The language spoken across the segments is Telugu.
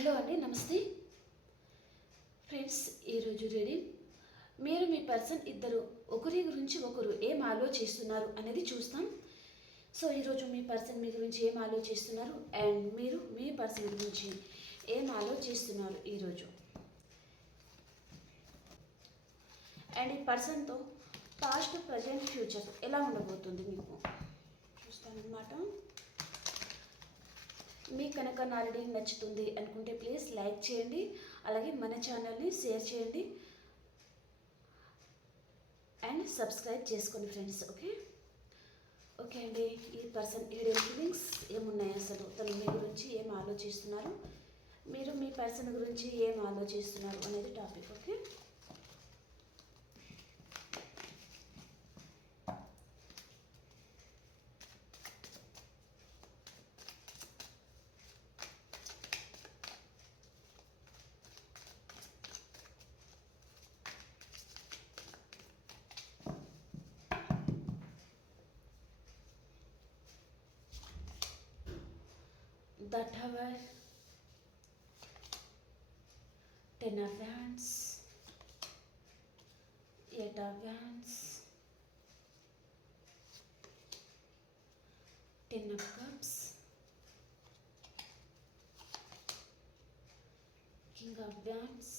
హలో అండి, నమస్తే ఫ్రెండ్స్. ఈరోజు రీడింగ్ మీరు మీ పర్సన్ ఇద్దరు ఒకరి గురించి ఒకరు ఏం ఆలోచిస్తున్నారు అనేది చూస్తాం. సో ఈరోజు మీ పర్సన్ మీ గురించి ఏం ఆలోచిస్తున్నారు అండ్ మీరు మీ పర్సన్ గురించి ఏం ఆలోచిస్తున్నారు ఈరోజు. అండ్ ఈ పర్సన్తో పాస్ట్, ప్రజెంట్, ఫ్యూచర్ ఎలా ఉండబోతుంది మీకు చూస్తానన్నమాట. మీకు కనుక నా రీడింగ్ నచ్చుతుంది అనుకుంటే ప్లీజ్ లైక్ చేయండి, అలాగే మన ఛానల్ని షేర్ చేయండి అండ్ సబ్స్క్రైబ్ చేసుకోండి ఫ్రెండ్స్. ఓకే అండి. ఈ పర్సన్ హిడెన్ ఫీలింగ్స్ ఏమున్నాయి, అసలు తను మీ గురించి ఏం ఆలోచిస్తున్నారు, మీరు మీ పర్సన్ గురించి ఏం ఆలోచిస్తున్నారు అనేది topic. Okay, the Tower, 10 of Wands, 8 of Wands, 10 of Cups, King of Wands,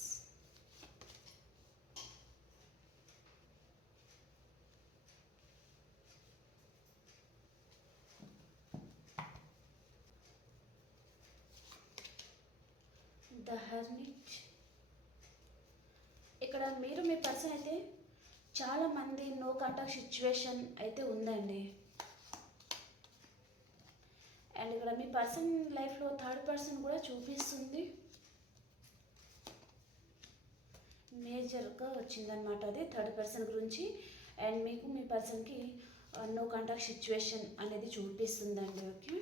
the Hermit. ఇక్కడ మీరు మీ పర్సన్ అయితే చాలామంది నో కాంటాక్ట్ సిచ్యువేషన్ అయితే ఉందండి. అండ్ ఇక్కడ మీ పర్సన్ లైఫ్లో థర్డ్ పర్సన్ కూడా చూపిస్తుంది, మేజర్గా వచ్చిందనమాట. అది థర్డ్ పర్సన్ గురించి అండ్ మీకు మీ పర్సన్కి నో కాంటాక్ట్ సిచ్యువేషన్ అనేది చూపిస్తుందండి. ఓకే,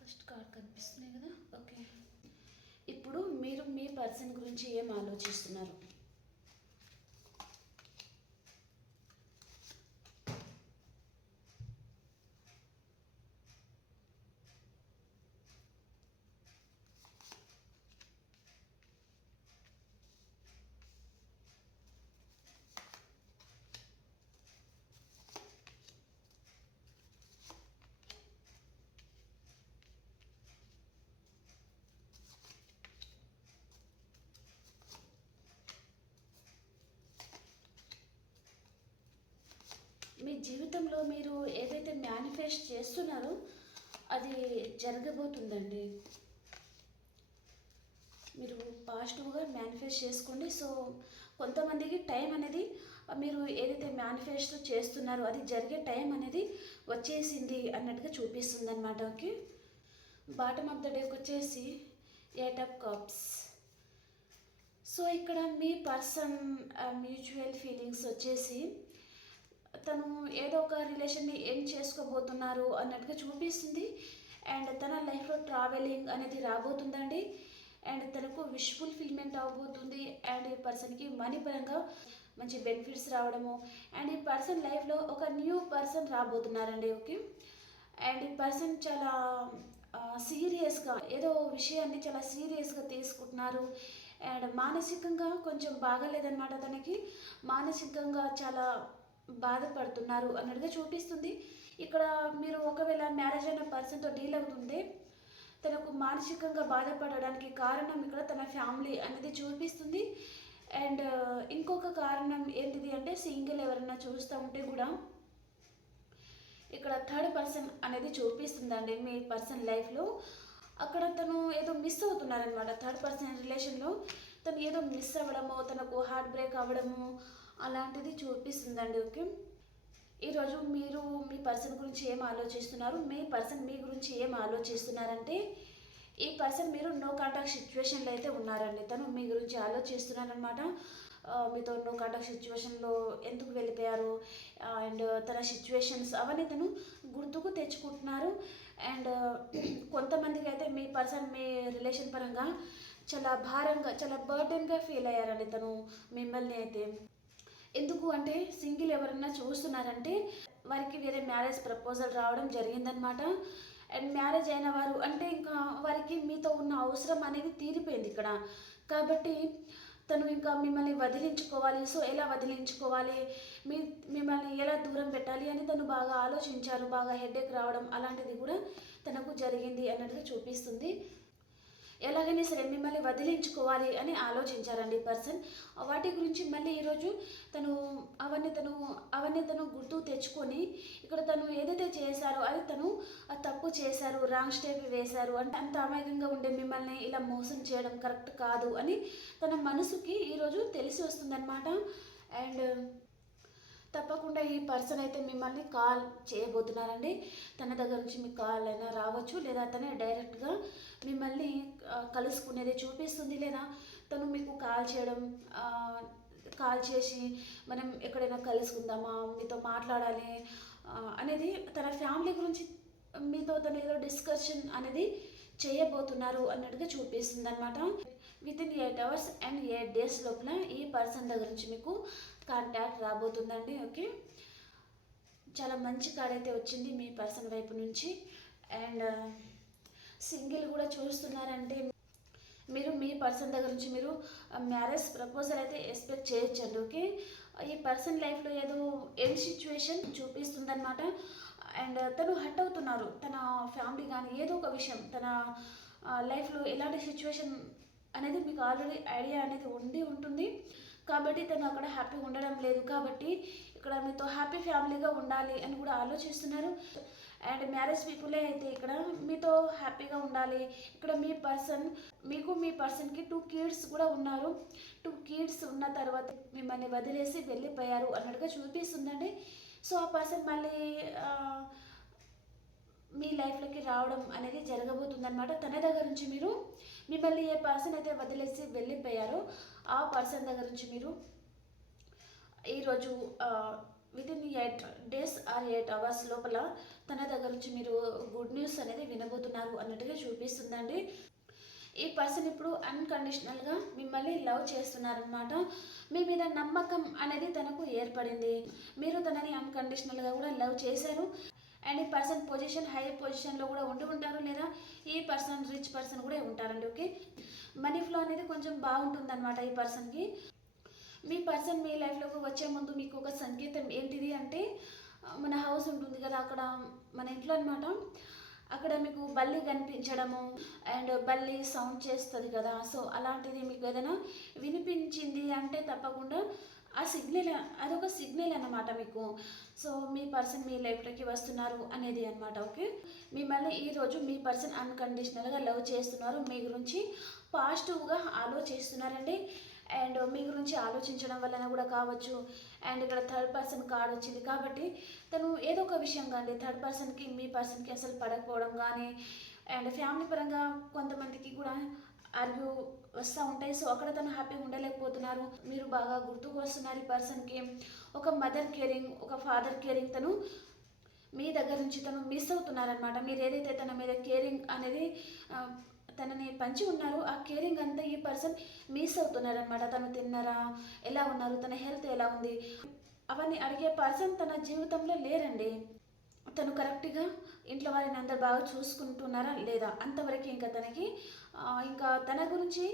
ఫస్ట్ కార్డ్ కనిపిస్తున్నాయి కదా. ఓకే, ఇప్పుడు మీరు మీ పర్సన్ గురించి ఏం ఆలోచిస్తున్నారు. మీ జీవితంలో మీరు ఏదైతే మేనిఫెస్ట్ చేస్తున్నారో అది జరగబోతుందండి. మీరు పాజిటివ్గా మేనిఫెస్ట్ చేసుకోండి. సో కొంతమందికి టైం అనేది మీరు ఏదైతే మేనిఫెస్ట్ చేస్తున్నారో అది జరిగే టైం అనేది వచ్చేసింది అన్నట్టుగా చూపిస్తుంది అనమాట. ఓకే, బాటమ్ ఆఫ్ ద డేకి వచ్చేసి 8 ఆఫ్ కప్స్. సో ఇక్కడ మీ పర్సన్ మ్యూచువల్ ఫీలింగ్స్ వచ్చేసి తను ఏదో ఒక రిలేషన్ని ఏం చేసుకోబోతున్నారు అన్నట్టుగా చూపిస్తుంది. అండ్ తన లైఫ్లో ట్రావెలింగ్ అనేది రాబోతుందండి. అండ్ తనకు విష్ ఫుల్ఫిల్మెంట్ అవబోతుంది. అండ్ ఈ పర్సన్కి మనీ పరంగా మంచి బెనిఫిట్స్ రావడము అండ్ ఈ పర్సన్ లైఫ్లో ఒక న్యూ పర్సన్ రాబోతున్నారండి. ఓకే, అండ్ ఈ పర్సన్ చాలా సీరియస్గా ఏదో విషయాన్ని చాలా సీరియస్గా తీసుకుంటున్నారు. అండ్ మానసికంగా కొంచెం బాగాలేదన్నమాట. తనకి మానసికంగా చాలా బాధపడుతున్నారు అన్నట్టుగా చూపిస్తుంది. ఇక్కడ మీరు ఒకవేళ మ్యారేజ్ అయిన పర్సన్తో డీల్ అవుతుంటే తనకు మానసికంగా బాధపడడానికి కారణం ఇక్కడ తన ఫ్యామిలీ అనేది చూపిస్తుంది. అండ్ ఇంకొక కారణం ఏంటిది అంటే సింగిల్ ఎవరైనా చూస్తూ ఉంటే కూడా ఇక్కడ థర్డ్ పర్సన్ అనేది చూపిస్తుందండి. మీ పర్సన్ లైఫ్లో అక్కడ తను ఏదో మిస్ అవుతున్నారనమాట. థర్డ్ పర్సన్ రిలేషన్లో తను ఏదో మిస్ అవ్వడము, తనకు హార్ట్ బ్రేక్ అవ్వడము అలాంటిది చూపిస్తుందండి. ఓకే, ఈరోజు మీరు మీ పర్సన్ గురించి ఏం ఆలోచిస్తున్నారు, మీ పర్సన్ మీ గురించి ఏం ఆలోచిస్తున్నారంటే ఈ పర్సన్ మీరు నో కాంటాక్ట్ సిచ్యువేషన్లో అయితే ఉన్నారండి. తను మీ గురించి ఆలోచిస్తున్నారనమాట. మీతో నో కాంటాక్ట్ సిచ్యువేషన్లో ఎందుకు వెళ్ళిపోయారు అండ్ తన సిచ్యువేషన్స్ అవన్నీ తను గుర్తుకు తెచ్చుకుంటున్నారు. అండ్ కొంతమందికి అయితే మీ పర్సన్ మీ రిలేషన్ పరంగా చాలా భారంగా చాలా బర్డెన్గా ఫీల్ అయ్యారండి తను మిమ్మల్ని అయితే. ఎందుకు అంటే సింగిల్ ఎవరన్నా చూస్తున్నారంటే వారికి వేరే మ్యారేజ్ ప్రపోజల్ రావడం జరిగిందనమాట. అండ్ మ్యారేజ్ అయిన వారు అంటే ఇంకా వారికి మీతో ఉన్న అవసరం అనేది తీరిపోయింది ఇక్కడ. కాబట్టి తను ఇంకా మిమ్మల్ని వదిలించుకోవాలి. సో ఎలా వదిలించుకోవాలి, మీ మిమ్మల్ని ఎలా దూరం పెట్టాలి అని తను బాగా ఆలోచించారు. బాగా హెడేక్ రావడం అలాంటిది కూడా తనకు జరిగింది అన్నట్టుగా చూపిస్తుంది. ఎలాగైనా సరే మిమ్మల్ని వదిలించుకోవాలి అని ఆలోచించారండి పర్సన్. వాటి గురించి మళ్ళీ ఈరోజు తను అవన్నీ తను గుర్తు తెచ్చుకొని ఇక్కడ తను ఏదైతే చేశారో అది తను తప్పు చేశారు, రాంగ్ స్టెప్ వేశారు అంటే అంత అమాయకంగా ఉండే మిమ్మల్ని ఇలా మోసం చేయడం కరెక్ట్ కాదు అని తన మనసుకి ఈరోజు తెలిసి వస్తుందన్నమాట. అండ్ తప్పకుండా ఈ పర్సన్ అయితే మిమ్మల్ని కాల్ చేయబోతున్నారండి. తన దగ్గర నుంచి మీకు కాల్ అయినా రావచ్చు, లేదా తనే డైరెక్ట్గా మిమ్మల్ని కలుసుకునేది చూపిస్తుంది, లేదా తను మీకు కాల్ చేసి మనం ఎక్కడైనా కలుసుకుందామా, మీతో మాట్లాడాలి అనేది తన ఫ్యామిలీ గురించి మీతో తను ఏదో డిస్కషన్ అనేది చేయబోతున్నారు అన్నట్టుగా చూపిస్తుంది అనమాట. వితిన్ 8 hours అండ్ 8 days లోపల ఈ పర్సన్ దగ్గర నుంచి మీకు కాంటాక్ట్ రాబోతుందండి. ఓకే, చాలా మంచి కార్డ్ అయితే వచ్చింది మీ పర్సన్ వైపు నుంచి. అండ్ సింగిల్ కూడా చూస్తున్నారంటే మీరు మీ పర్సన్ దగ్గర నుంచి మీరు మ్యారేజ్ ప్రపోజల్ అయితే ఎక్స్పెక్ట్ చేయొచ్చండి. ఓకే, ఈ పర్సన్ లైఫ్లో ఏదో ఎండ్ సిచ్యువేషన్ చూపిస్తుందన్నమాట. అండ్ తను హర్ట్ అవుతున్నారు, తన ఫ్యామిలీ కానీ ఏదో ఒక విషయం తన లైఫ్లో ఎలాంటి సిచ్యువేషన్ అనేది మీకు ఆల్రెడీ ఐడియా అనేది ఉంటుంది. కాబట్టి తను అక్కడ హ్యాపీగా ఉండడం లేదు. కాబట్టి ఇక్కడ మీతో హ్యాపీ ఫ్యామిలీగా ఉండాలి అని కూడా ఆలోచిస్తున్నారు. అండ్ మ్యారేజ్ పీపులే అయితే ఇక్కడ మీతో హ్యాపీగా ఉండాలి. ఇక్కడ మీ పర్సన్కి 2 kids కూడా ఉన్నారు. 2 kids ఉన్న తర్వాత మిమ్మల్ని వదిలేసి వెళ్ళిపోయారు అన్నట్టుగా చూపిస్తుందండి. సో ఆ పర్సన్ మళ్ళీ మీ లైఫ్లోకి రావడం అనేది జరగబోతుందన్నమాట. తన దగ్గర నుంచి మీరు మిమ్మల్ని ఏ పర్సన్ అయితే వదిలేసి వెళ్ళిపోయారో ఆ పర్సన్ దగ్గర నుంచి మీరు ఈరోజు వితిన్ 8 days ఆర్ 8 hours లోపల తన దగ్గర నుంచి మీరు గుడ్ న్యూస్ అనేది వినబోతున్నారు అన్నట్టుగా చూపిస్తుందండి. ఈ పర్సన్ ఇప్పుడు అన్కండిషనల్గా మిమ్మల్ని లవ్ చేస్తున్నారనమాట. మీ మీద నమ్మకం అనేది తనకు ఏర్పడింది. మీరు తనని అన్కండిషనల్గా కూడా లవ్ చేశారు. అండ్ ఈ పర్సన్ పొజిషన్ హై పొజిషన్లో కూడా ఉంటారు, లేదా ఈ పర్సన్ రిచ్ పర్సన్ కూడా ఉంటారండి. ఓకే, మనీ ఫ్లో అనేది కొంచెం బాగుంటుందన్నమాట ఈ పర్సన్కి. మీ పర్సన్ మీ లైఫ్లోకి వచ్చే ముందు మీకు ఒక సంకేతం ఏంటిది అంటే మన హౌస్ ఉంటుంది కదా, అక్కడ మన ఇంట్లో అనమాట, అక్కడ మీకు బల్లి కనిపించడము అండ్ బల్లి సౌండ్ చేస్తుంది కదా, సో అలాంటిది మీకు ఏదైనా వినిపించింది అంటే తప్పకుండా ఆ సిగ్నల్, అదొక సిగ్నల్ అన్నమాట మీకు. సో మీ పర్సన్ మీ లైఫ్లోకి వస్తున్నారు అనేది అనమాట. ఓకే, మిమ్మల్ని ఈరోజు మీ పర్సన్ అన్కండిషనల్గా లవ్ చేస్తున్నారు, మీ గురించి పాజిటివ్గా ఆలోచిస్తున్నారండి. అండ్ మీ గురించి ఆలోచించడం వలన కూడా కావచ్చు. అండ్ ఇక్కడ థర్డ్ పర్సన్ కార్డ్ వచ్చింది కాబట్టి తను ఏదో ఒక విషయం కానీ థర్డ్ పర్సన్కి మీ పర్సన్కి అసలు పడకపోవడం కానీ, అండ్ ఫ్యామిలీ పరంగా కొంతమందికి కూడా ఆర్గ్యూ వస్తూ ఉంటాయి. సో అక్కడ తను హ్యాపీగా ఉండలేకపోతున్నారు. మీరు బాగా గుర్తుకు వస్తున్నారు ఈ పర్సన్కి. ఒక మదర్ కేరింగ్, ఒక ఫాదర్ కేరింగ్ తను మీ దగ్గర నుంచి తను మిస్ అవుతున్నారనమాట. మీరు ఏదైతే తన మీద కేరింగ్ అనేది తనని పంచి ఉన్నారో ఆ కేరింగ్ అంతా ఈ పర్సన్ మిస్ అవుతున్నారనమాట. తను తిన్నారా, ఎలా ఉన్నారు, తన హెల్త్ ఎలా ఉంది అవన్నీ అడిగే పర్సన్ తన జీవితంలో లేరండి. తను కరెక్ట్గా ఇంట్లో వారిని అందరు బాగా చూసుకుంటున్నారా లేదా అంతవరకు ఇంకా తనకి ఇంకా తన గురించి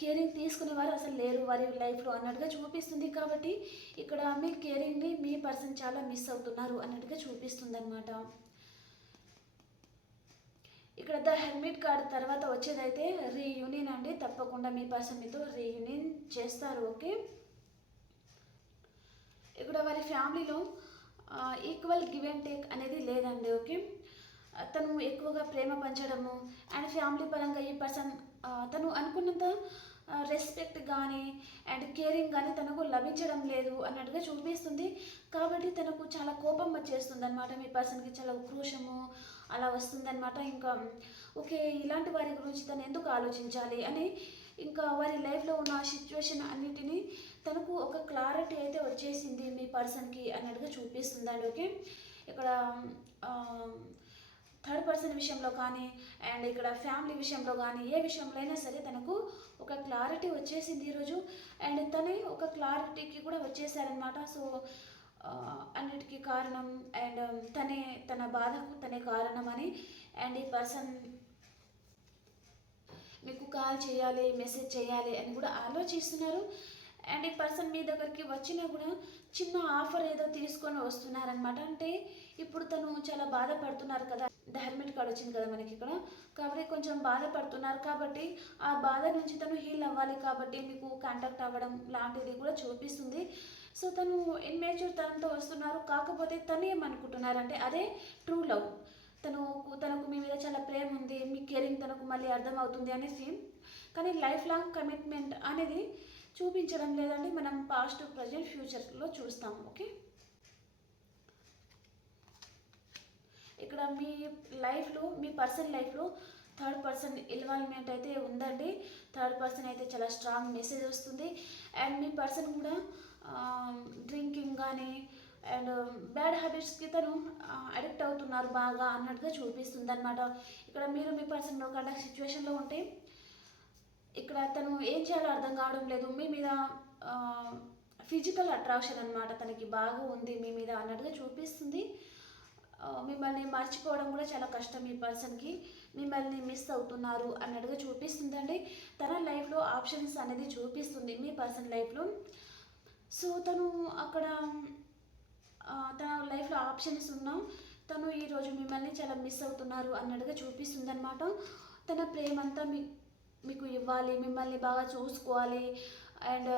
కేరింగ్ తీసుకునేవారు అసలు లేరు వారి లైఫ్లో అన్నట్టుగా చూపిస్తుంది. కాబట్టి ఇక్కడ మీ కేరింగ్ని మీ పర్సన్ చాలా మిస్ అవుతున్నారు అన్నట్టుగా చూపిస్తుంది అనమాట. ఇక్కడ ద హెర్మిట్ కార్డ్ తర్వాత వచ్చేదైతే రీయూనియన్ అండి. తప్పకుండా మీ పర్సన్ మీతో రీయూనియన్ చేస్తారు. ఓకే, ఇక్కడ వారి ఫ్యామిలీలో ఈక్వల్ గివ్ అండ్ టేక్ అనేది లేదండి. ఓకే, తను ఎక్కువగా ప్రేమ పంచడము అండ్ ఫ్యామిలీ పరంగా ఈ పర్సన్ తను అనుకున్నంత రెస్పెక్ట్ కానీ అండ్ కేరింగ్ కానీ తనకు లభించడం లేదు అన్నట్టుగా చూపిస్తుంది. కాబట్టి తనకు చాలా కోపం వచ్చేస్తుంది అనమాట. మీ పర్సన్కి చాలా ఉక్రోషము అలా వస్తుందన్నమాట. ఇంకా ఓకే, ఇలాంటి వారి గురించి తను ఎందుకు ఆలోచించాలి అని ఇంకా వారి లైఫ్లో ఉన్న సిచ్యువేషన్ అన్నిటినీ తనకు ఒక క్లారిటీ అయితే వచ్చేసింది మీ పర్సన్కి అన్నట్టుగా చూపిస్తుందండి. ఓకే, ఇక్కడ థర్డ్ పర్సన్ విషయంలో కానీ అండ్ ఇక్కడ ఫ్యామిలీ విషయంలో కానీ ఏ విషయంలో అయినా సరే తనకు ఒక క్లారిటీ వచ్చేసింది ఈరోజు. అండ్ తనే ఒక క్లారిటీకి కూడా వచ్చేసారనమాట. సో అన్నిటికీ కారణం అండ్ తన బాధకు తనే కారణం అని. అండ్ ఈ పర్సన్ మీకు కాల్ చేయాలి, మెసేజ్ చేయాలి అని కూడా ఆలోచిస్తున్నారు. అండ్ ఈ పర్సన్ మీ దగ్గరికి వచ్చినా కూడా చిన్న ఆఫర్ ఏదో తీసుకొని వస్తున్నారనమాట. అంటే ఇప్పుడు తను చాలా బాధపడుతున్నారు కదా, హెర్మిట్ కార్డ్ వచ్చింది కదా మనకి ఇక్కడ, కాబట్టి కొంచెం బాధపడుతున్నారు. కాబట్టి ఆ బాధ నుంచి తను హీల్ అవ్వాలి కాబట్టి మీకు కాంటాక్ట్ అవ్వడం లాంటిది కూడా చూపిస్తుంది. సో తను ఇన్మేచ్యూర్ తనంతో వస్తున్నారు. కాకపోతే తను ఏమనుకుంటున్నారంటే అదే ట్రూ లవ్. తనకు మీ మీద చాలా ప్రేమ ఉంది, మీ కేరింగ్ తనకు మళ్ళీ అర్థం అవుతుంది అనేసి. కానీ లైఫ్ లాంగ్ కమిట్మెంట్ అనేది చూపించడం లేదండి. మనం పాస్ట్, ప్రజెంట్, ఫ్యూచర్లో చూస్తాం. ఓకే, ఇక్కడ మీ లైఫ్లో, మీ పర్సన్ లైఫ్లో థర్డ్ పర్సన్ ఇన్వాల్వ్మెంట్ అయితే ఉందండి. థర్డ్ పర్సన్ అయితే చాలా స్ట్రాంగ్ మెసేజ్ వస్తుంది. అండ్ మీ పర్సన్ కూడా డ్రింకింగ్ కానీ అండ్ బ్యాడ్ హ్యాబిట్స్కి తను అడిక్ట్ అవుతున్నారు బాగా అన్నట్టుగా చూపిస్తుంది అనమాట. ఇక్కడ మీరు మీ పర్సన్ ఒక సిచ్యువేషన్లో ఉంటే ఇక్కడ తను ఏం చేయాలో అర్థం కావడం లేదు. మీ మీద ఫిజికల్ అట్రాక్షన్ అనమాట తనకి బాగా ఉంది మీ మీద అన్నట్టుగా చూపిస్తుంది. మిమ్మల్ని మర్చిపోవడం కూడా చాలా కష్టం ఈ పర్సన్కి. మిమ్మల్ని మిస్ అవుతున్నారు అన్నట్టుగా చూపిస్తుందండి. తన లైఫ్లో ఆప్షన్స్ అనేది చూపిస్తుంది మీ పర్సన్ లైఫ్లో. సో తను అక్కడ తన లైఫ్లో ఆప్షన్స్ ఉన్నా తను ఈరోజు మిమ్మల్ని చాలా మిస్ అవుతున్నారు అన్నట్టుగా చూపిస్తుంది అనమాట. తన ప్రేమంతా మీకు ఇవ్వాలి, మిమ్మల్ని బాగా చూసుకోవాలి. అండ్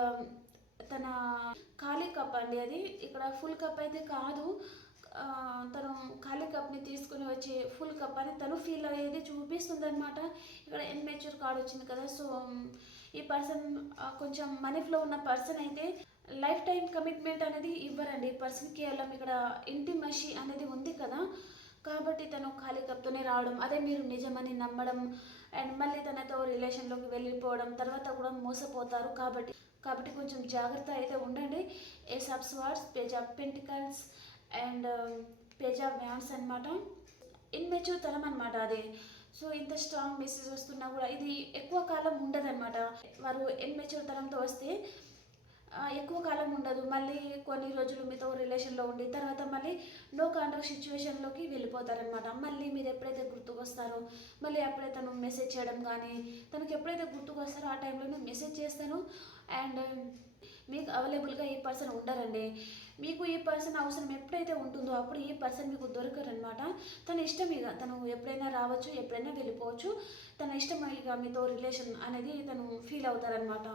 తన ఖాళీ కప్ అండి అది, ఇక్కడ ఫుల్ కప్ అయితే కాదు, తను ఖాళీ కప్ని తీసుకుని వచ్చే ఫుల్ కప్ అని తను ఫీల్ అయ్యేది చూపిస్తుంది అనమాట. ఇక్కడ ఇన్మెచ్యూర్ కార్డ్ వచ్చింది కదా. సో ఈ పర్సన్ కొంచెం మనీ ఫ్లో ఉన్న పర్సన్ అయితే లైఫ్ టైం కమిట్మెంట్ అనేది ఇవ్వరండి ఈ పర్సన్. కేవలం ఇక్కడ ఇంటిమసీ అనేది ఉంది కదా, కాబట్టి తను ఖాళీ కప్తోనే రావడం, అదే మీరు నిజమని నమ్మడం అండ్ మళ్ళీ తనతో రిలేషన్లోకి వెళ్ళిపోవడం, తర్వాత కూడా మోసపోతారు. కాబట్టి కొంచెం జాగ్రత్త అయితే ఉండండి. Ace of swords, page of pentacles and page of wands అనమాట. ఇన్మెచ్యూర్ తరం అనమాట అది. సో ఇంత స్ట్రాంగ్ మెసేజ్ వస్తున్నా కూడా ఇది ఎక్కువ కాలం ఉండదన్నమాట. వారు ఇన్మెచ్యూర్ తరంతో వస్తే ఎక్కువ కాలం ఉండదు. మళ్ళీ కొన్ని రోజులు మీతో రిలేషన్లో ఉండి తర్వాత మళ్ళీ నో కాంటాక్ట్ సిచ్యువేషన్లోకి వెళ్ళిపోతారనమాట. మళ్ళీ మీరు ఎప్పుడైతే గుర్తుకు వస్తారో మళ్ళీ అప్పుడే తను మెసేజ్ చేయడం కానీ, తనకి ఎప్పుడైతే గుర్తుకు వస్తారో ఆ టైంలో మెసేజ్ చేస్తాను. అండ్ మీకు అవైలబుల్గా ఈ పర్సన్ ఉండరండి. మీకు ఈ పర్సన్ అవసరం ఎప్పుడైతే ఉంటుందో అప్పుడు ఈ పర్సన్ మీకు దొరకరనమాట. తన ఇష్టం, ఇక తను ఎప్పుడైనా రావచ్చు, ఎప్పుడైనా వెళ్ళిపోవచ్చు. తన ఇష్టం, ఇక మీతో రిలేషన్ అనేది తను ఫీల్ అవుతారనమాట.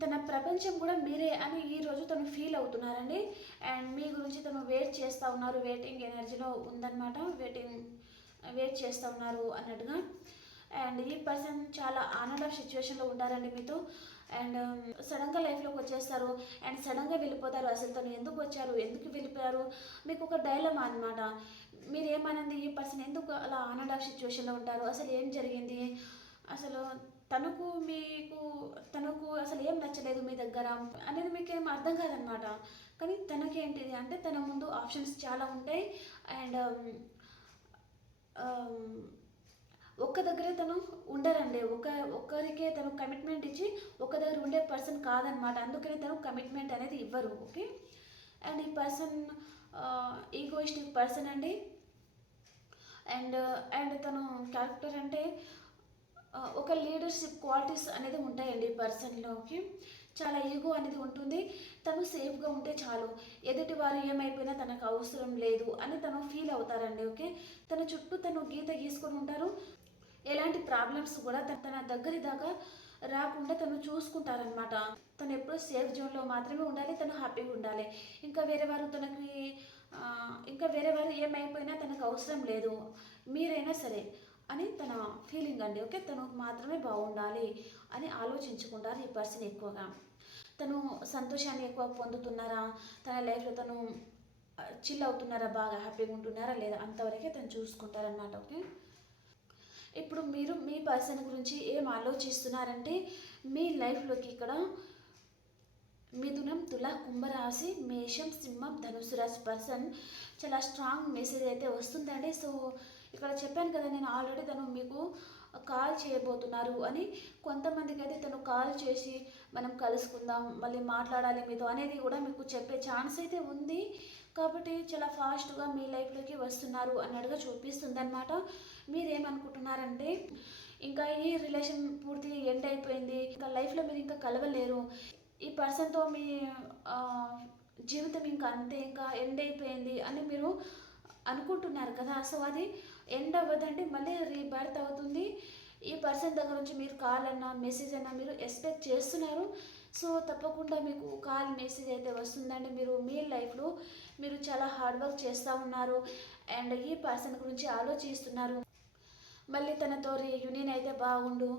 తన ప్రపంచం కూడా మీరే అని ఈరోజు తను ఫీల్ అవుతున్నారండి. అండ్ మీ గురించి తను వెయిట్ చేస్తూ ఉన్నారు, వెయిటింగ్ ఎనర్జీలో ఉందన్నమాట. వెయిట్ చేస్తూ ఉన్నారు అన్నట్టుగా. అండ్ ఈ పర్సన్ చాలా ఆనర్డ్ ఆఫ్ సిచ్యువేషన్లో ఉంటారండి మీతో. అండ్ సడన్గా లైఫ్లోకి వచ్చేస్తారు అండ్ సడన్గా వెళ్ళిపోతారు. అసలు తను ఎందుకు వచ్చారు, ఎందుకు వెళ్ళిపోయారు, మీకు ఒక డైలమా అనమాట. మీరు ఏమనంది, ఈ పర్సన్ ఎందుకు అలా ఆనర్డ్ ఆఫ్ సిచ్యువేషన్లో ఉంటారు, అసలు ఏం జరిగింది, అసలు తనకు అసలు ఏం నచ్చలేదు మీ దగ్గర అనేది మీకు ఏం అర్థం కాదనమాట. కానీ తనకేంటిది అంటే తన ముందు ఆప్షన్స్ చాలా ఉంటాయి. అండ్ ఒక్క దగ్గరే తను ఉండరండి. ఒక్కరికే తను కమిట్మెంట్ ఇచ్చి ఒక్క దగ్గర ఉండే పర్సన్ కాదనమాట. అందుకని తను కమిట్మెంట్ అనేది ఇవ్వరు. ఓకే, అండ్ ఈ పర్సన్ ఈగోయిస్టిక్ పర్సన్ అండి. అండ్ తను క్యారెక్టర్ అంటే ఒక లీడర్షిప్ క్వాలిటీస్ అనేది ఉంటాయండి ఈ పర్సన్లోకి. చాలా ఈగో అనేది ఉంటుంది. తను సేఫ్గా ఉంటే చాలు, ఎదుటి వారు ఏమైపోయినా తనకు అవసరం లేదు అని తను ఫీల్ అవుతారండి. ఓకే, తన చుట్టూ తను గీత గీసుకొని ఉంటారు. ఎలాంటి ప్రాబ్లమ్స్ కూడా తన దగ్గరి దాకా రాకుండా తను చూసుకుంటారనమాట. తను ఎప్పుడూ సేఫ్ జోన్లో మాత్రమే ఉండాలి, తను హ్యాపీగా ఉండాలి. ఇంకా వేరే వారు ఏమైపోయినా తనకు అవసరం లేదు, మీరైనా సరే అని తన ఫీలింగ్ అండి. ఓకే, తను మాత్రమే బాగుండాలి అని ఆలోచించుకుంటారు ఈ పర్సన్ ఎక్కువగా. తను సంతోషాన్ని ఎక్కువ పొందుతున్నారా, తన లైఫ్లో తను చిల్ అవుతున్నారా, బాగా హ్యాపీగా ఉంటున్నారా లేదా, అంతవరకే తను చూసుకుంటారనమాట. ఓకే, ఇప్పుడు మీరు మీ పర్సన్ గురించి ఏం ఆలోచిస్తున్నారంటే మీ లైఫ్లోకి ఇక్కడ మిథునం, తుల, కుంభరాశి, మేషం, సింహం, ధనుసు రాశి పర్సన్ చాలా స్ట్రాంగ్ మెసేజ్ అయితే వస్తుందండి. సో ఇక్కడ చెప్పాను కదా నేను ఆల్రెడీ తను మీకు కాల్ చేయబోతున్నారు అని. కొంతమందికి అయితే తను కాల్ చేసి మనం కలుసుకుందాం, మళ్ళీ మాట్లాడాలి మీతో అనేది కూడా మీకు చెప్పే ఛాన్స్ అయితే ఉంది. కాబట్టి చాలా ఫాస్ట్గా మీ లైఫ్లోకి వస్తున్నారు అన్నట్టుగా చూపిస్తుంది అనమాట. మీరేమనుకుంటున్నారంటే ఇంకా ఈ రిలేషన్ పూర్తిగా ఎండ్ అయిపోయింది, ఇంకా లైఫ్లో మీరు ఇంకా కలవలేరు, ఈ పర్సన్తో మీ జీవితం ఇంకా అంతే, ఇంకా ఎండ్ అయిపోయింది అని మీరు అనుకుంటున్నారు కదా. సో అది ఎండ్ అవ్వదండి, మళ్ళీ రీబర్త్ అవుతుంది. ఈ పర్సన్ దగ్గర నుంచి మీరు కాల్ అన్నా మెసేజ్ అన్నా మీరు ఎక్స్పెక్ట్ చేస్తున్నారు. సో తప్పకుండా మీకు కాల్ మెసేజ్ అయితే వస్తుందండి. మీరు మీ లైఫ్లో మీరు చాలా హార్డ్ వర్క్ చేస్తూ ఉన్నారు అండ్ ఈ పర్సన్ గురించి ఆలోచిస్తున్నారు. మళ్ళీ తనతో రీయూనియన్ అయితే బాగుండు.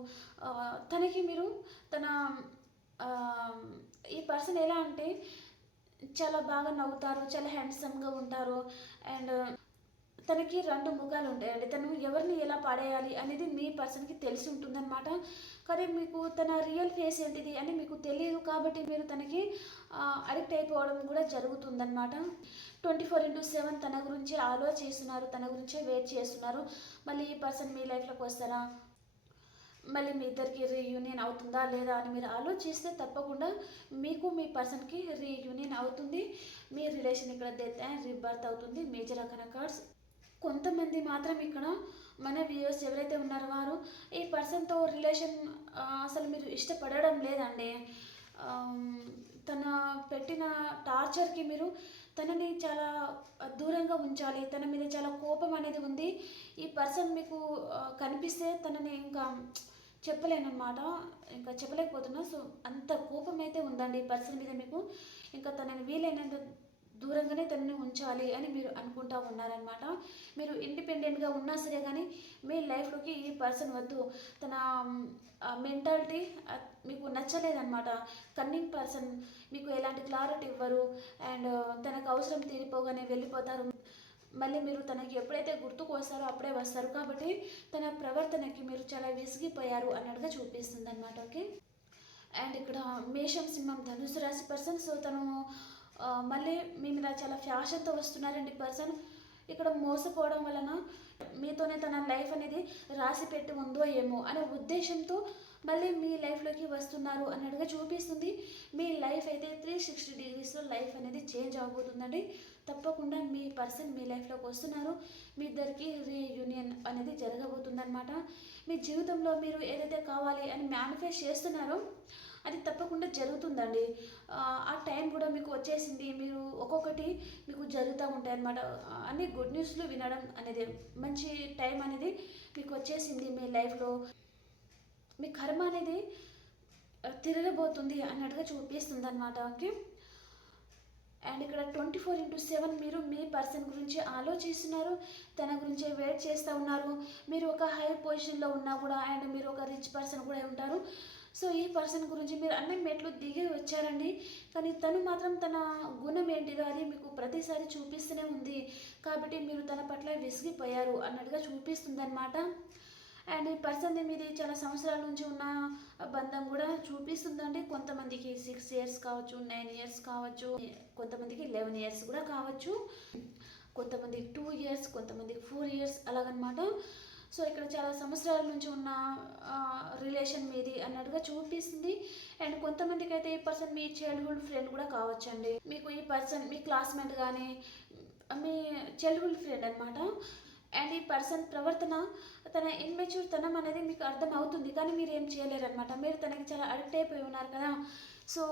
తనకి మీరు తన ఈ పర్సన్ ఎలా అంటే చాలా బాగా నవ్వుతారు, చాలా హ్యాండ్సమ్గా ఉంటారు అండ్ తనకి రెండు ముఖాలు ఉంటాయండి. తను ఎవరిని ఎలా పడేయాలి అనేది మీ పర్సన్కి తెలిసి ఉంటుందన్నమాట. కానీ మీకు తన రియల్ ఫేస్ ఏంటిది అని మీకు తెలియదు, కాబట్టి మీరు తనకి అడిక్ట్ అయిపోవడం కూడా జరుగుతుందన్నమాట. 24/7 తన గురించి ఆలోచిస్తున్నారు, తన గురించే వెయిట్ చేస్తున్నారు. మళ్ళీ ఈ పర్సన్ మీ లైఫ్లోకి వస్తారా, మళ్ళీ మీ ఇద్దరికి రీయూనియన్ అవుతుందా లేదా అని మీరు ఆలోచిస్తే తప్పకుండా మీకు మీ పర్సన్కి రీయూనియన్ అవుతుంది. మీ రిలేషన్ ఇక్కడ డెత్ అండ్ రీబర్త్ అవుతుంది. Major అకన cards. కొంతమంది మాత్రం ఇక్కడ మన వ్యూయర్స్ ఎవరైతే ఉన్నారో వారు ఈ పర్సన్తో రిలేషన్ అసలు మీరు ఇష్టపడడం లేదండి. తన పెట్టిన టార్చర్కి మీరు తనని చాలా దూరంగా ఉంచాలి, తన మీద చాలా కోపం అనేది ఉంది. ఈ పర్సన్ మీకు కనిపిస్తే తనని ఇంకా చెప్పలేనమాట, ఇంకా చెప్పలేకపోతున్నా. సో అంత కోపం అయితే ఉందండి ఈ పర్సన్ మీద మీకు. ఇంకా తనని వీలైనంత దూరంగానే తనని ఉంచాలి అని మీరు అనుకుంటూ ఉన్నారనమాట. మీరు ఇండిపెండెంట్గా ఉన్నా సరే కానీ మీ లైఫ్లోకి ఈ పర్సన్ వద్దు. తన మెంటాలిటీ మీకు నచ్చలేదన్నమాట. కన్నింగ్ పర్సన్, మీకు ఎలాంటి క్లారిటీ ఇవ్వరు అండ్ తనకు అవసరం తీరిపోగానే వెళ్ళిపోతారు. మళ్ళీ మీరు తనకి ఎప్పుడైతే గుర్తుకు వస్తారో అప్పుడే వస్తారు. కాబట్టి తన ప్రవర్తనకి మీరు చాలా విసిగిపోయారు అన్నట్టుగా చూపిస్తుంది అనమాట. ఓకే. అండ్ ఇక్కడ మేషం, సింహం, ధనుసు రాశి పర్సన్. సో తను మళ్ళీ మీ మీద చాలా ఫ్యాషన్తో వస్తున్నారండి పర్సన్. ఇక్కడ మోసపోవడం వలన మీతోనే తన లైఫ్ అనేది రాసి పెట్టి ఉందో ఏమో అనే ఉద్దేశంతో మళ్ళీ మీ లైఫ్లోకి వస్తున్నారు అన్నట్టుగా చూపిస్తుంది. మీ లైఫ్ అయితే 360 డిగ్రీస్లో లైఫ్ అనేది చేంజ్ అవబోతుందండి. తప్పకుండా మీ పర్సన్ మీ లైఫ్లోకి వస్తున్నారు. మీ ఇద్దరికి రీయూనియన్ అనేది జరగబోతుందన్నమాట. మీ జీవితంలో మీరు ఏదైతే కావాలి అని మేనిఫెస్ట్ చేస్తున్నారో అది తప్పకుండా జరుగుతుందండి. ఆ టైం కూడా మీకు వచ్చేసింది. మీరు ఒక్కొక్కటి మీకు జరుగుతూ ఉంటాయి అన్నమాట. అన్ని గుడ్ న్యూస్లు వినడం అనేది మంచి టైం అనేది మీకు వచ్చేసింది. మీ లైఫ్లో మీ కర్మ అనేది తిరగబోతుంది అన్నట్టుగా చూపిస్తుంది అనమాట. ఓకే. అండ్ ఇక్కడ 24/7 మీరు మీ పర్సన్ గురించి ఆలోచిస్తున్నారు, తన గురించి వెయిట్ చేస్తూ ఉన్నారు. మీరు ఒక హై పొజిషన్లో ఉన్నా కూడా అండ్ మీరు ఒక రిచ్ పర్సన్ కూడా ఉంటారు. సో ఈ పర్సన్ గురించి మీరు అన్ని మెట్లు దిగి వచ్చారండి, కానీ తను మాత్రం తన గుణం ఏంటిదో అది మీకు ప్రతిసారి చూపిస్తూనే ఉంది. కాబట్టి మీరు తన పట్ల విసిగిపోయారు అన్నట్టుగా చూపిస్తుంది అనమాట. అండ్ ఈ పర్సన్ మీది చాలా సంవత్సరాల నుంచి ఉన్న బంధం కూడా చూపిస్తుందండి. కొంతమందికి 6 ఇయర్స్ కావచ్చు, 9 ఇయర్స్ కావచ్చు, కొంతమందికి 11 ఇయర్స్ కూడా కావచ్చు, కొంతమందికి 2 ఇయర్స్, కొంతమందికి 4 ఇయర్స్ అలాగనమాట. సో ఇక్కడ చాలా సంవత్సరాల నుంచి ఉన్న రిలేషన్ మీది అన్నట్టుగా చూపిస్తుంది. అండ్ కొంతమందికి అయితే ఈ పర్సన్ మీ చైల్డ్హుడ్ ఫ్రెండ్ కూడా కావచ్చండి. మీకు ఈ పర్సన్ మీ క్లాస్మేట్ కానీ మీ చైల్డ్హుడ్ ఫ్రెండ్ అనమాట. అండ్ ఈ పర్సన్ ప్రవర్తన, తన ఇన్మెచ్యూర్ తనం అనేది మీకు అర్థం అవుతుంది, కానీ మీరు ఏం చేయలేరు అనమాట. మీరు తనకి చాలా అడిక్ట్ అయిపోయి ఉన్నారు కదా. సో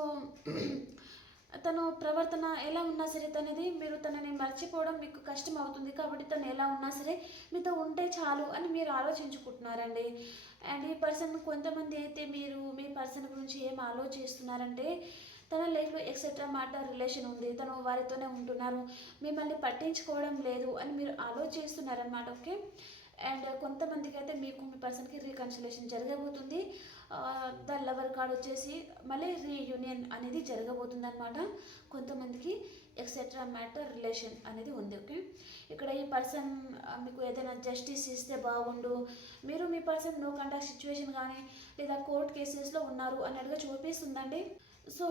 తను ప్రవర్తన ఎలా ఉన్నా సరే తనది మీరు తనని మర్చిపోవడం మీకు కష్టం అవుతుంది. కాబట్టి తను ఎలా ఉన్నా సరే మీతో ఉంటే చాలు అని మీరు ఆలోచించుకుంటున్నారండి. అండ్ ఈ పర్సన్ కొంతమంది అయితే మీరు మీ పర్సన్ గురించి ఏం ఆలోచిస్తున్నారంటే తన లైఫ్లో ఎక్సెట్రా మ్యాటర్ రిలేషన్ ఉంది, తను వారితోనే ఉంటున్నారు, మిమ్మల్ని పట్టించుకోవడం లేదు అని మీరు ఆలోచిస్తున్నారనమాట. ఓకే. అండ్ కొంతమందికి అయితే మీకు మీ పర్సన్కి రీకన్సిలేషన్ జరగబోతుంది. ద లవర్ కార్డ్ వచ్చేసి మళ్ళీ రీయూనియన్ అనేది జరగబోతుంది అనమాట. కొంతమందికి ఎక్సెట్రా మ్యాటర్ రిలేషన్ అనేది ఉంది. ఓకే. ఇక్కడ ఈ పర్సన్ మీకు ఏదైనా జస్టిస్ ఇస్తే బాగుండు, మీరు మీ పర్సన్ నో కాంటాక్ట్ సిచ్యువేషన్ కానీ లేదా కోర్ట్ కేసెస్లో ఉన్నారు అన్నట్టుగా చూపిస్తుందండి. సో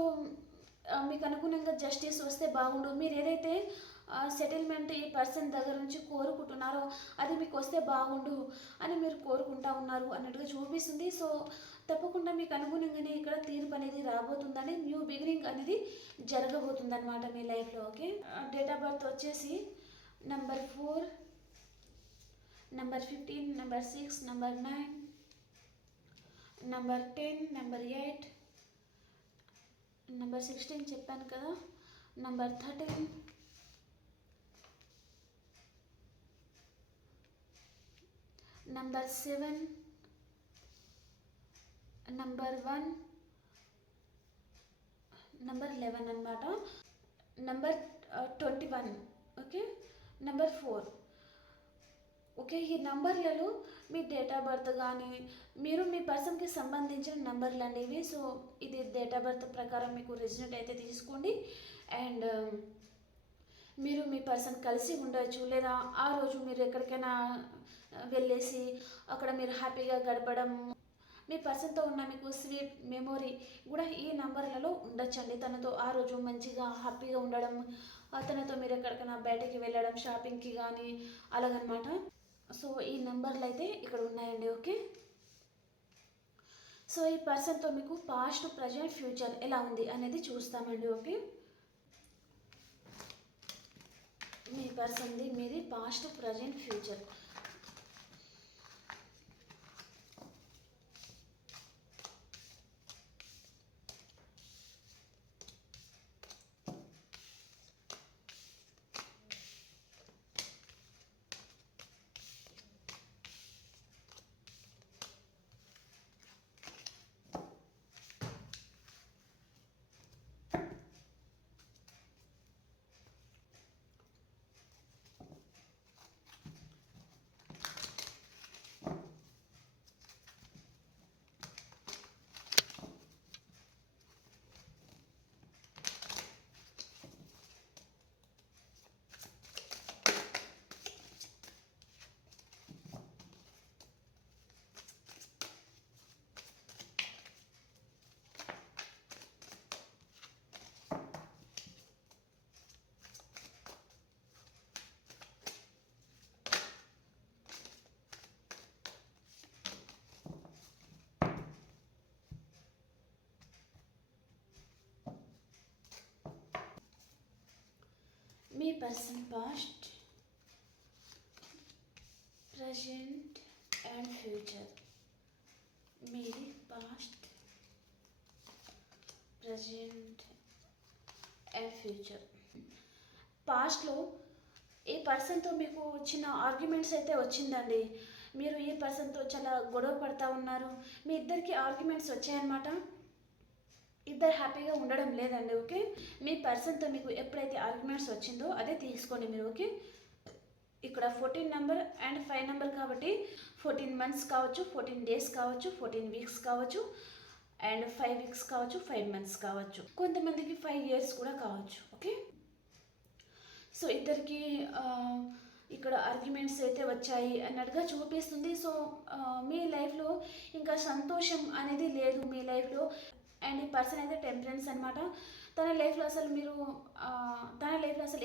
మీకు అనుగుణంగా జస్టిస్ వస్తే బాగుండు. మీరు ఏదైతే సెటిల్మెంట్ ఈ పర్సన్ దగ్గర నుంచి కోరుకుంటున్నారో అది మీకు వస్తే బాగుండు అని మీరు కోరుకుంటా ఉన్నారు అన్నట్టుగా చూపిస్తుంది. సో తప్పకుండా మీకు అనుగుణంగానే ఇక్కడ తీర్పు అనేది రాబోతుందని, న్యూ బిగినింగ్ అనేది జరగబోతుంది అనమాట మీ లైఫ్లో. ఓకే, డేట్ ఆఫ్ బర్త్ వచ్చేసి number 4, number 15, number 6, number 9, number 10, number 8, number 16 చెప్పాను కదా, నంబర్ 13, నంబర్ 7, నంబర్ 1, నంబర్ 11 అనమాట, నంబర్ 21, ఓకే, నంబర్ 4. ఓకే, ఈ నంబర్లలో మీ డేట్ ఆఫ్ బర్త్ కానీ మీరు మీ పర్సన్కి సంబంధించిన నంబర్లు అనేవి. సో ఇది డేట్ ఆఫ్ బర్త్ ప్రకారం మీకు రెజినెట్ అయితే తీసుకోండి. అండ్ మీరు మీ పర్సన్ కలిసి ఉండొచ్చు, లేదా ఆ రోజు మీరు ఎక్కడికైనా వెళ్ళేసి అక్కడ మీరు హ్యాపీగా గడపడం, మీ పర్సన్తో ఉన్న మీకు స్వీట్ మెమొరీ కూడా ఈ నంబర్లలో ఉండొచ్చండి. తనతో ఆ రోజు మంచిగా హ్యాపీగా ఉండడం, తనతో మీరు ఎక్కడికైనా బయటకి వెళ్ళడం, షాపింగ్కి కానీ అలాగనమాట. సో ఈ నంబర్లు అయితే ఇక్కడ ఉన్నాయండి. ఓకే, సో ఈ పర్సన్తో మీకు పాస్ట్, ప్రజెంట్, ఫ్యూచర్ ఎలా ఉంది అనేది చూస్తామండి. ఓకే, మీ పర్సన్ది మీది past, present, future. Me person past, present and future. మీది పాస్ట్, ప్రజెంట్ అండ్ ఫ్యూచర్. పాస్ట్లో ఈ పర్సన్తో మీకు చిన్న ఆర్గ్యుమెంట్స్ అయితే వచ్చిందండి. మీరు ఈ పర్సన్తో చాలా గొడవ పడతా ఉన్నారు, మీ ఇద్దరికి ఆర్గ్యుమెంట్స్ వచ్చాయన్నమాట. ఇద్దరు హ్యాపీగా ఉండడం లేదండి. ఓకే, మీ పర్సన్తో మీకు ఎప్పుడైతే ఆర్గ్యుమెంట్స్ వచ్చిందో అదే తీసుకోండి మీరు. ఓకే, ఇక్కడ 14 నెంబర్ అండ్ 5 నెంబర్ కాబట్టి 14 మంత్స్ కావచ్చు, 14 డేస్ కావచ్చు, 14 వీక్స్ కావచ్చు, అండ్ 5 వీక్స్ కావచ్చు, 5 మంత్స్ కావచ్చు, కొంతమందికి 5 ఇయర్స్ కూడా కావచ్చు. ఓకే, సో ఇద్దరికి ఇక్కడ ఆర్గ్యుమెంట్స్ అయితే వచ్చాయి అన్నట్టుగా చూపిస్తుంది. సో మీ లైఫ్లో ఇంకా సంతోషం అనేది లేదు మీ లైఫ్లో. అండ్ ఈ పర్సన్ అయితే టెంపరెన్స్ అనమాట. తన లైఫ్లో అసలు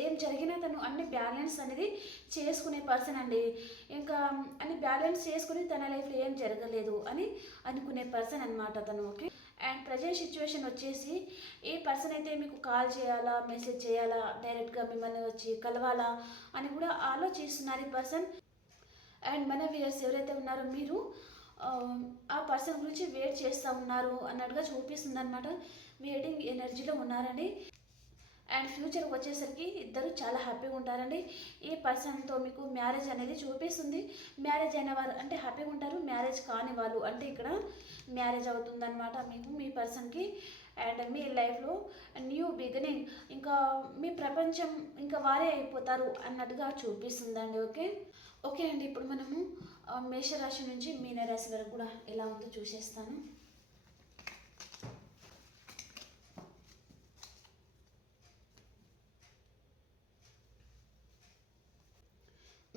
ఏం జరిగినా తను అన్ని బ్యాలెన్స్ అనేది చేసుకునే పర్సన్ అండి. ఇంకా అన్ని బ్యాలెన్స్ చేసుకుని తన లైఫ్లో ఏం జరగలేదు అని అనుకునే పర్సన్ అనమాట తను. ఓకే, అండ్ ప్రజెంట్ సిచ్యువేషన్ వచ్చేసి ఏ పర్సన్ అయితే మీకు కాల్ చేయాలా, మెసేజ్ చేయాలా, డైరెక్ట్గా మిమ్మల్ని వచ్చి కలవాలా అని కూడా ఆలోచిస్తున్నారు ఈ పర్సన్. అండ్ మన వ్యూయర్స్ ఎవరైతే ఉన్నారో మీరు ఆ పర్సన్ గురించి వెయిట్ చేస్తూ ఉన్నారు అన్నట్టుగా చూపిస్తుంది అనమాట. వెయిటింగ్ ఎనర్జీలో ఉన్నారండి. అండ్ ఫ్యూచర్కి వచ్చేసరికి ఇద్దరు చాలా హ్యాపీగా ఉంటారండి. ఈ పర్సన్తో మీకు మ్యారేజ్ అనేది చూపిస్తుంది. మ్యారేజ్ అయిన వారు అంటే హ్యాపీగా ఉంటారు, మ్యారేజ్ కాని వాళ్ళు అంటే ఇక్కడ మ్యారేజ్ అవుతుందన్నమాట మీకు మీ పర్సన్కి. అండ్ మీ లైఫ్లో న్యూ బిగినింగ్, ఇంకా మీ ప్రపంచం ఇంకా వారే అయిపోతారు అన్నట్టుగా చూపిస్తుందండి. ఓకే, ఓకే అండి, ఇప్పుడు మనము మేషరాశి నుంచి మీనరాశి వరకు కూడా ఎలా ఉందో చూసేస్తాను.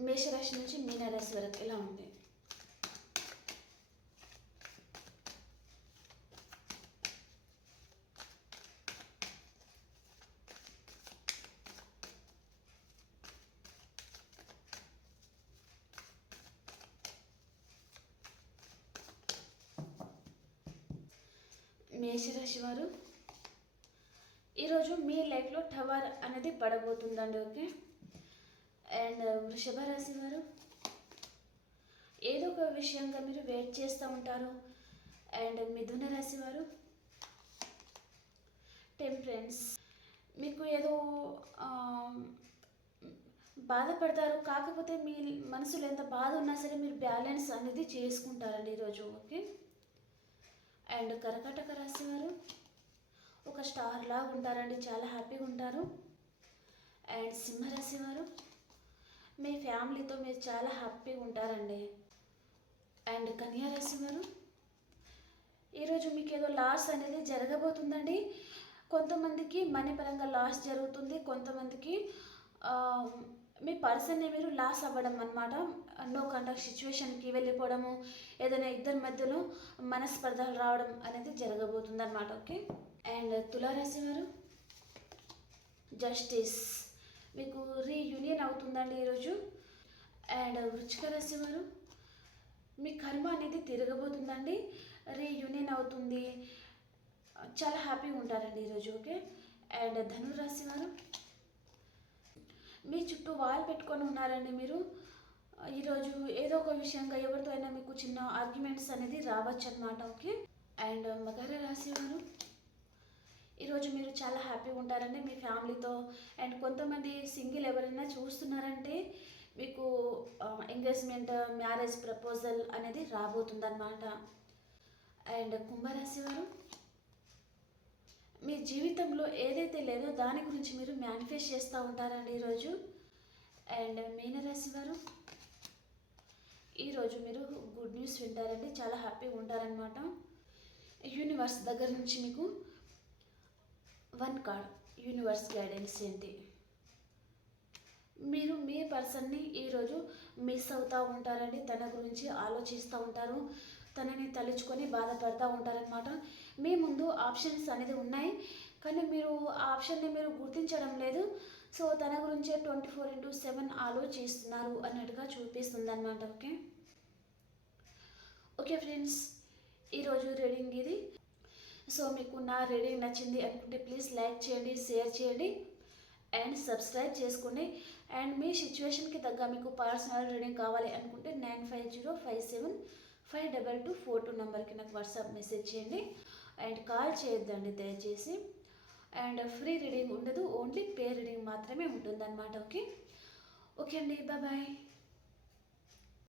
మేషరాశి నుంచి మీనరాశి వరకు ఎలా ఉంది. మేషరాశి వారు ఈరోజు మీ లైఫ్లో టవర్ అనేది పడబోతుందండి. ఓకే. అండ్ వృషభ రాశి వారు ఏదో ఒక విషయంగా మీరు వెయిట్ చేస్తూ ఉంటారు. అండ్ మిథున రాశి వారు టెంపరెన్స్, మీకు ఏదో బాధపడతారు, కాకపోతే మీ మనసులో ఎంత బాధ ఉన్నా సరే మీరు బ్యాలెన్స్ అనేది చేసుకుంటారండి ఈరోజు. ఓకే. అండ్ కర్కాటక రాశి వారు ఒక స్టార్ లాగా ఉంటారండి, చాలా హ్యాపీగా ఉంటారు. అండ్ సింహరాశి వారు మీ ఫ్యామిలీతో మీరు చాలా హ్యాపీగా ఉంటారండి. అండ్ కన్యా రాశి వారు ఈరోజు మీకు ఏదో లాస్ అనేది జరగబోతుందండి. కొంతమందికి మనీ పరంగా లాస్ జరుగుతుంది, కొంతమందికి మీ పర్సన్ని మీరు లాస్ అవ్వడం అనమాట. నో కాంటాక్ట్ సిచ్యువేషన్కి వెళ్ళిపోవడము, ఏదైనా ఇద్దరి మధ్యలో మనస్పర్ధలు రావడం అనేది జరగబోతుంది అనమాట. ఓకే. అండ్ తులారాశి వారు జస్టిస్, మీకు రీయూనియన్ అవుతుందండి ఈరోజు. అండ్ వృశ్చిక రాశి వారు మీ కర్మ అనేది తిరగబోతుందండి, రీయూనియన్ అవుతుంది, చాలా హ్యాపీగా ఉంటారండి ఈరోజు. ఓకే. అండ్ ధనురాశి వారు మీ చుట్టూ వాల్ పెట్టుకొని ఉన్నారండి మీరు ఈరోజు. ఏదో ఒక విషయంగా ఎవరితో అయినా మీకు చిన్న ఆర్గ్యుమెంట్స్ అనేది రావచ్చు అనమాట. ఓకే. అండ్ మకర రాశి వారు ఈరోజు మీరు చాలా హ్యాపీగా ఉంటారండి మీ ఫ్యామిలీతో. అండ్ కొంతమంది సింగిల్ ఎవరైనా చూస్తున్నారంటే మీకు ఎంగేజ్మెంట్, మ్యారేజ్ ప్రపోజల్ అనేది రాబోతుందన్నమాట. అండ్ కుంభరాశి వారు మీ జీవితంలో ఏదైతే లేదో దాని గురించి మీరు మేనిఫెస్ట్ చేస్తూ ఉంటారండి ఈరోజు. అండ్ మీనరాశి వారు ఈరోజు మీరు గుడ్ న్యూస్ వింటారండి, చాలా హ్యాపీగా ఉంటారనమాట. యూనివర్స్ దగ్గర నుంచి మీకు 1 కార్డ్, యూనివర్స్ గైడెన్స్ ఏంటి, మీరు మీ పర్సన్ని ఈరోజు మిస్ అవుతూ ఉంటారండి, తన గురించి ఆలోచిస్తూ ఉంటారు, తనని తలుచుకొని బాధపడుతూ ఉంటారనమాట. మీ ముందు ఆప్షన్స్ అనేది ఉన్నాయి, కానీ మీరు ఆ ఆప్షన్ని మీరు గుర్తించడం లేదు. సో తన గురించే 24/7 ఆలోచిస్తున్నారు అన్నట్టుగా చూపిస్తుంది అనమాట. ఓకే. ఓకే ఫ్రెండ్స్, ఈరోజు రీడింగ్ ఇది. సో మీకు నా రీడింగ్ నచ్చింది అనుకుంటే ప్లీజ్ లైక్ చేయండి, షేర్ చేయండి అండ్ సబ్స్క్రైబ్ చేసుకోండి. అండ్ మీ సిచ్యువేషన్కి తగ్గ మీకు పర్సనల్ రీడింగ్ కావాలి అనుకుంటే 9505752242 నెంబర్కి నాకు వాట్సాప్ మెసేజ్ చేయండి. అండ్ కాల్ చేయొద్దండి దయచేసి. అండ్ ఫ్రీ రీడింగ్ ఉండదు, ఓన్లీ పే రీడింగ్ మాత్రమే ఉంటుందన్నమాట. ఓకే. ఓకే అండి, బాయ్.